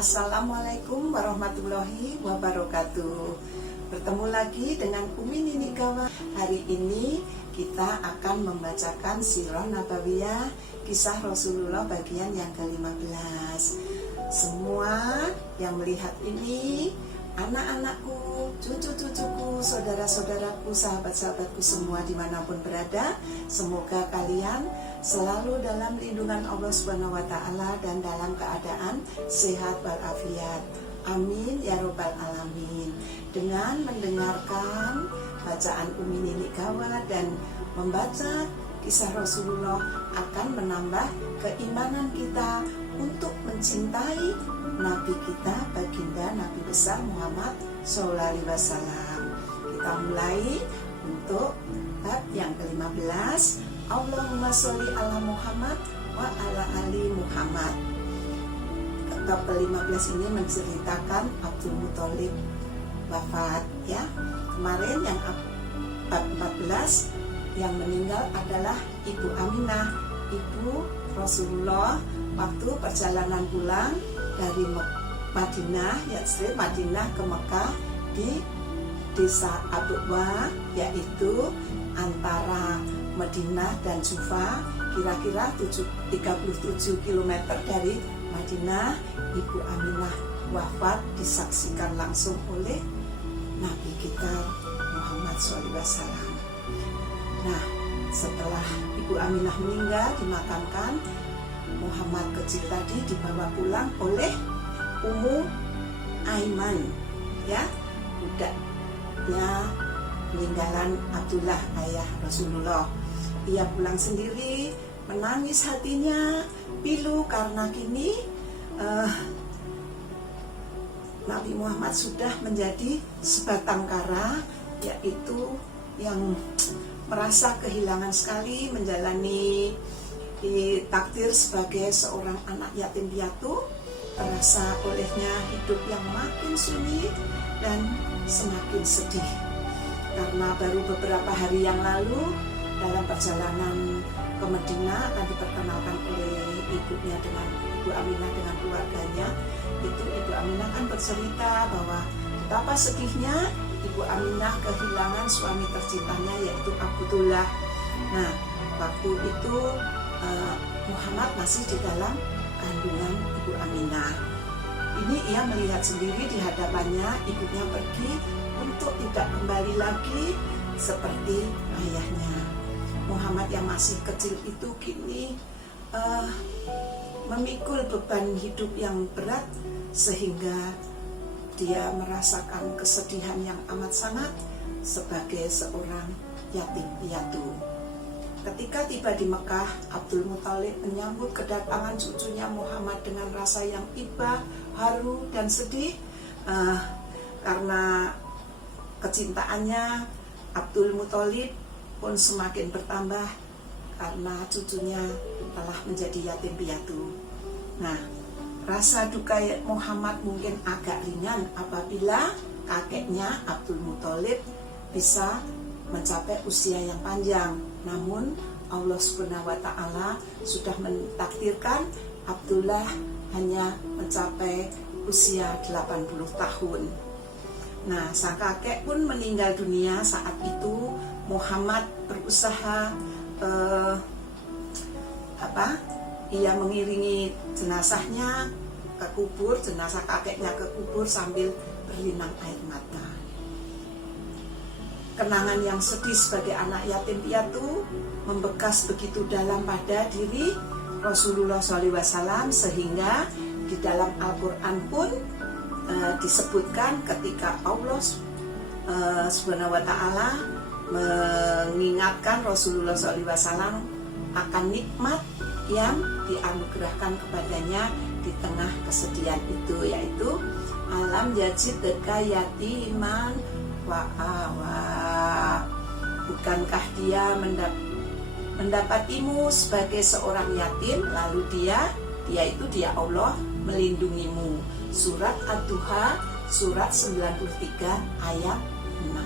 Assalamualaikum warahmatullahi wabarakatuh. Bertemu lagi dengan Umi Nini Gawa. Hari ini kita akan membacakan Sirah Nabawiyah, kisah Rasulullah bagian yang ke-15. Semua yang melihat ini, anak-anakku, cucu-cucuku, saudara-saudaraku, sahabat-sahabatku semua dimanapun berada, semoga kalian selalu dalam lindungan Allah Subhanahu wa Ta'ala dan dalam keadaan sehat walafiat. Amin ya robbal alamin. Dengan mendengarkan bacaan Umi Nini Gawa dan membaca kisah Rasulullah akan menambah keimanan kita untuk mencintai Nabi kita, baginda Nabi besar Muhammad Sallallahu Alaihi Wasallam. Kita mulai untuk bab yang ke-15. Allahumma sholli ala Muhammad wa ala ali Muhammad. Bab ke-15 ini menceritakan Abdul Muthalib wafat, ya. Kemarin yang bab 14 yang meninggal adalah Ibu Aminah, ibu Rasulullah waktu perjalanan pulang dari Madinah, Yatsrib, Madinah ke Mekah di desa Abuwa, yaitu antara Madinah dan Jufa, kira-kira 37 km dari Madinah. Ibu Aminah wafat disaksikan langsung oleh Nabi kita Muhammad SAW. Nah, setelah Ibu Aminah meninggal, dimakamkan, Muhammad kecil tadi dibawa pulang oleh Ummu Aiman, ya, budaknya peninggalan Abdullah ayah Rasulullah. Ia pulang sendiri, menangis hatinya pilu karena kini Nabi Muhammad sudah menjadi sebatang kara, yaitu yang merasa kehilangan sekali menjalani takdir sebagai seorang anak yatim piatu. Terasa olehnya hidup yang makin sunyi dan semakin sedih, karena baru beberapa hari yang lalu dalam perjalanan ke Madinah akan diperkenalkan oleh ibunya dengan Ibu Aminah dengan keluarganya. Itu Ibu Aminah kan bercerita bahwa betapa sedihnya Ibu Aminah kehilangan suami tercintanya, yaitu Abdullah. Nah, waktu itu Muhammad masih di dalam kandungan Ibu Aminah. Ini ia melihat sendiri di hadapannya ibunya pergi untuk tidak kembali lagi seperti ayahnya. Muhammad yang masih kecil itu kini memikul beban hidup yang berat, sehingga dia merasakan kesedihan yang amat sangat sebagai seorang yatim piatu. Ketika tiba di Mekah, Abdul Muthalib menyambut kedatangan cucunya Muhammad dengan rasa yang iba, haru, dan sedih. Karena kecintaannya, Abdul Muthalib pun semakin bertambah karena cucunya telah menjadi yatim piatu. Nah, rasa duka Muhammad mungkin agak ringan apabila kakeknya Abdul Muthalib bisa mencapai usia yang panjang. Namun Allah Subhanahu wa Ta'ala sudah mentakdirkan Abdullah hanya mencapai usia 80 tahun. Nah, sang kakek pun meninggal dunia saat itu. Muhammad berusaha ia mengiringi jenazahnya ke kubur, jenazah kakeknya ke kubur sambil berlinang air mata. Kenangan yang sedih sebagai anak yatim piatu membekas begitu dalam pada diri Rasulullah SAW, sehingga di dalam Al-Quran pun disebutkan ketika Allah Subhanahu wa Ta'ala mengingatkan Rasulullah SAW akan nikmat yang dianugerahkan kepadanya di tengah kesedihan itu, yaitu alam yajidka yatiman wa'awa. Bukankah dia mendapatimu sebagai seorang yatim, lalu dia Allah melindungimu. Surat Ad-Duha, surat 93 ayat 6.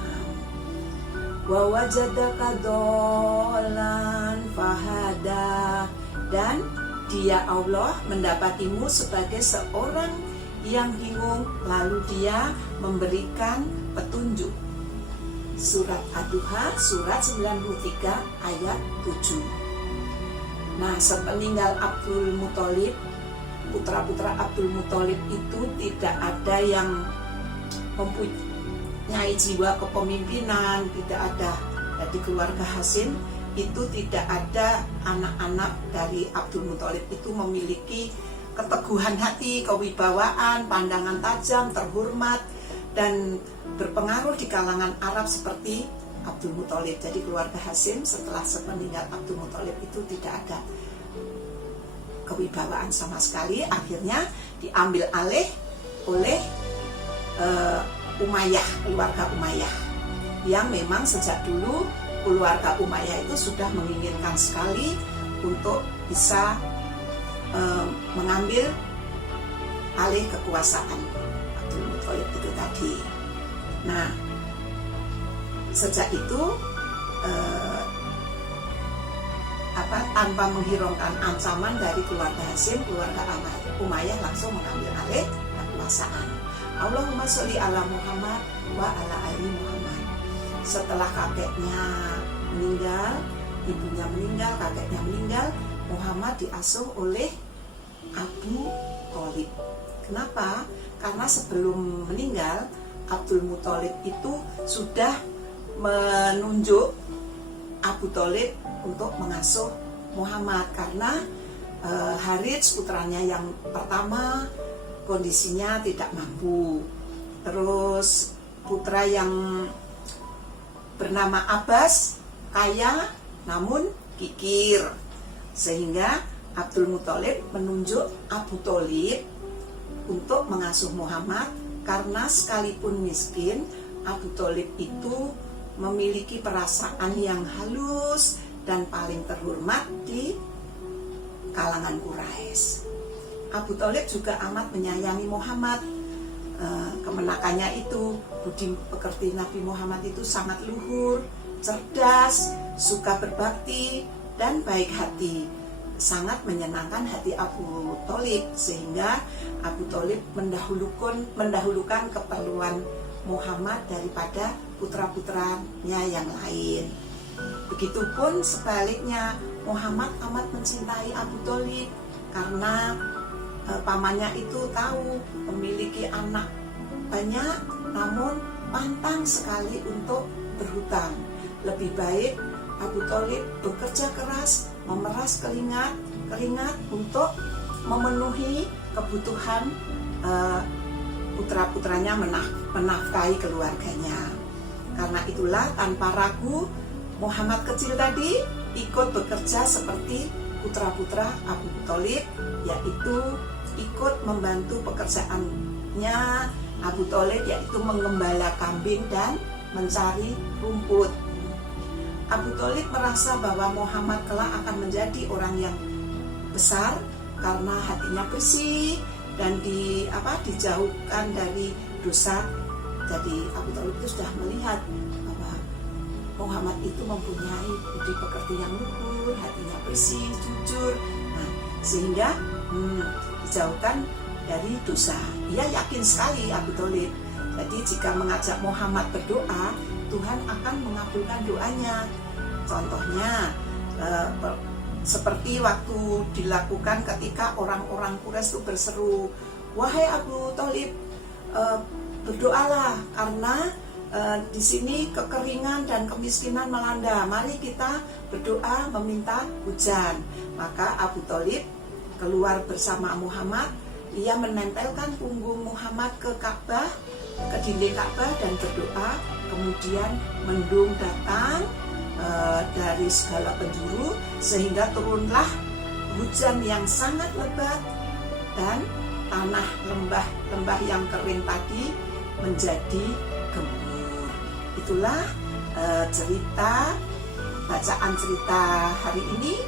Wa wajadaka dolan fahada. Dan dia Allah mendapatimu sebagai seorang yang bingung, lalu dia memberikan petunjuk. Surat Ad-Duha, surat 93 ayat 7. Nah, sepeninggal Abdul Muthalib, putra-putra Abdul Muthalib itu tidak ada yang mempunyai jiwa kepemimpinan, tidak ada. Dari keluarga Hasyim itu tidak ada anak-anak dari Abdul Muthalib itu memiliki keteguhan hati, kewibawaan, pandangan tajam, terhormat, dan berpengaruh di kalangan Arab seperti Abdul Muthalib. Jadi keluarga Hasyim setelah sepeninggal Abdul Muthalib itu tidak ada kewibawaan sama sekali. Akhirnya diambil alih oleh Umayyah, keluarga Umayyah, yang memang sejak dulu keluarga Umayyah itu sudah menginginkan sekali untuk bisa mengambil alih kekuasaan Abdul Muthalib itu tadi. Nah, sejak itu tanpa menghiraukan ancaman dari keluarga Hasyim, keluarga Umayyah langsung mengambil alih kekuasaan. Allahumma sholli ala Muhammad wa ala ali Muhammad. Setelah kakeknya meninggal, ibunya meninggal, kakeknya meninggal, Muhammad diasuh oleh Abu Thalib. Kenapa? Karena sebelum meninggal, Abdul Muthalib itu sudah menunjuk Abu Thalib untuk mengasuh Muhammad, karena Harits putranya yang pertama kondisinya tidak mampu. Terus putra yang bernama Abbas kaya namun kikir, sehingga Abdul Muthalib menunjuk Abu Thalib untuk mengasuh Muhammad, karena sekalipun miskin, Abu Thalib itu memiliki perasaan yang halus dan paling terhormat di kalangan Quraisy. Abu Thalib juga amat menyayangi Muhammad. Kemenakannya itu, budi pekerti Nabi Muhammad itu sangat luhur, cerdas, suka berbakti, dan baik hati. Sangat menyenangkan hati Abu Thalib, sehingga Abu Thalib mendahulukan keperluan Muhammad daripada putra-putranya yang lain. Begitupun sebaliknya, Muhammad amat mencintai Abu Thalib karena pamannya itu tahu memiliki anak banyak, namun pantang sekali untuk berhutang. Lebih baik Abu Thalib bekerja keras, memeras keringat untuk memenuhi kebutuhan putra-putranya, menafkahi keluarganya. Karena itulah tanpa ragu Muhammad kecil tadi ikut bekerja seperti putra-putra Abu Thalib, yaitu ikut membantu pekerjaannya Abu Thalib, yaitu mengembala kambing dan mencari rumput. Abu Thalib merasa bahwa Muhammad kelak akan menjadi orang yang besar karena hatinya bersih dan dijauhkan dari dosa. Jadi Abu Thalib itu sudah melihat bahwa Muhammad itu mempunyai budi pekerti yang luhur, hatinya bersih, jujur. Nah, sehingga dijauhkan dari dosa. Ia yakin sekali Abu Thalib. Jadi jika mengajak Muhammad berdoa, Tuhan akan mengabulkan doanya. Contohnya seperti waktu dilakukan ketika orang-orang Quraisy itu berseru, "Wahai Abu Thalib, berdoalah karena di sini kekeringan dan kemiskinan melanda. Mari kita berdoa meminta hujan." Maka Abu Thalib keluar bersama Muhammad. Ia menempelkan punggung Muhammad ke Ka'bah, ke dinding Ka'bah, dan berdoa. Kemudian mendung datang dari segala penjuru, sehingga turunlah hujan yang sangat lebat, dan tanah lembah yang kering tadi menjadi gembur. Itulah bacaan cerita hari ini,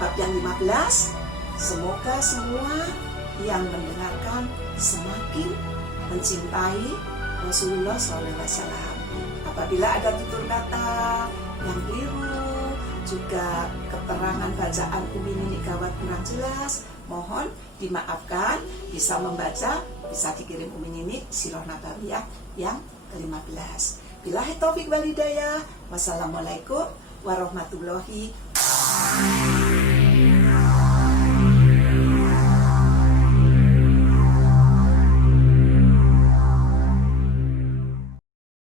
bab yang 15. Semoga semua yang mendengarkan semakin mencintai Rasulullah SAW. Apabila ada tutur kata yang keliru, juga keterangan bacaan Umi Nini Gawat kurang jelas, Mohon dimaafkan, bisa membaca, bisa dikirim Umi Nini Sirah Nabawiyah yang ke-15. Billahi taufik wal hidayah. Wassalamualaikum warahmatullahi wabarakatuh.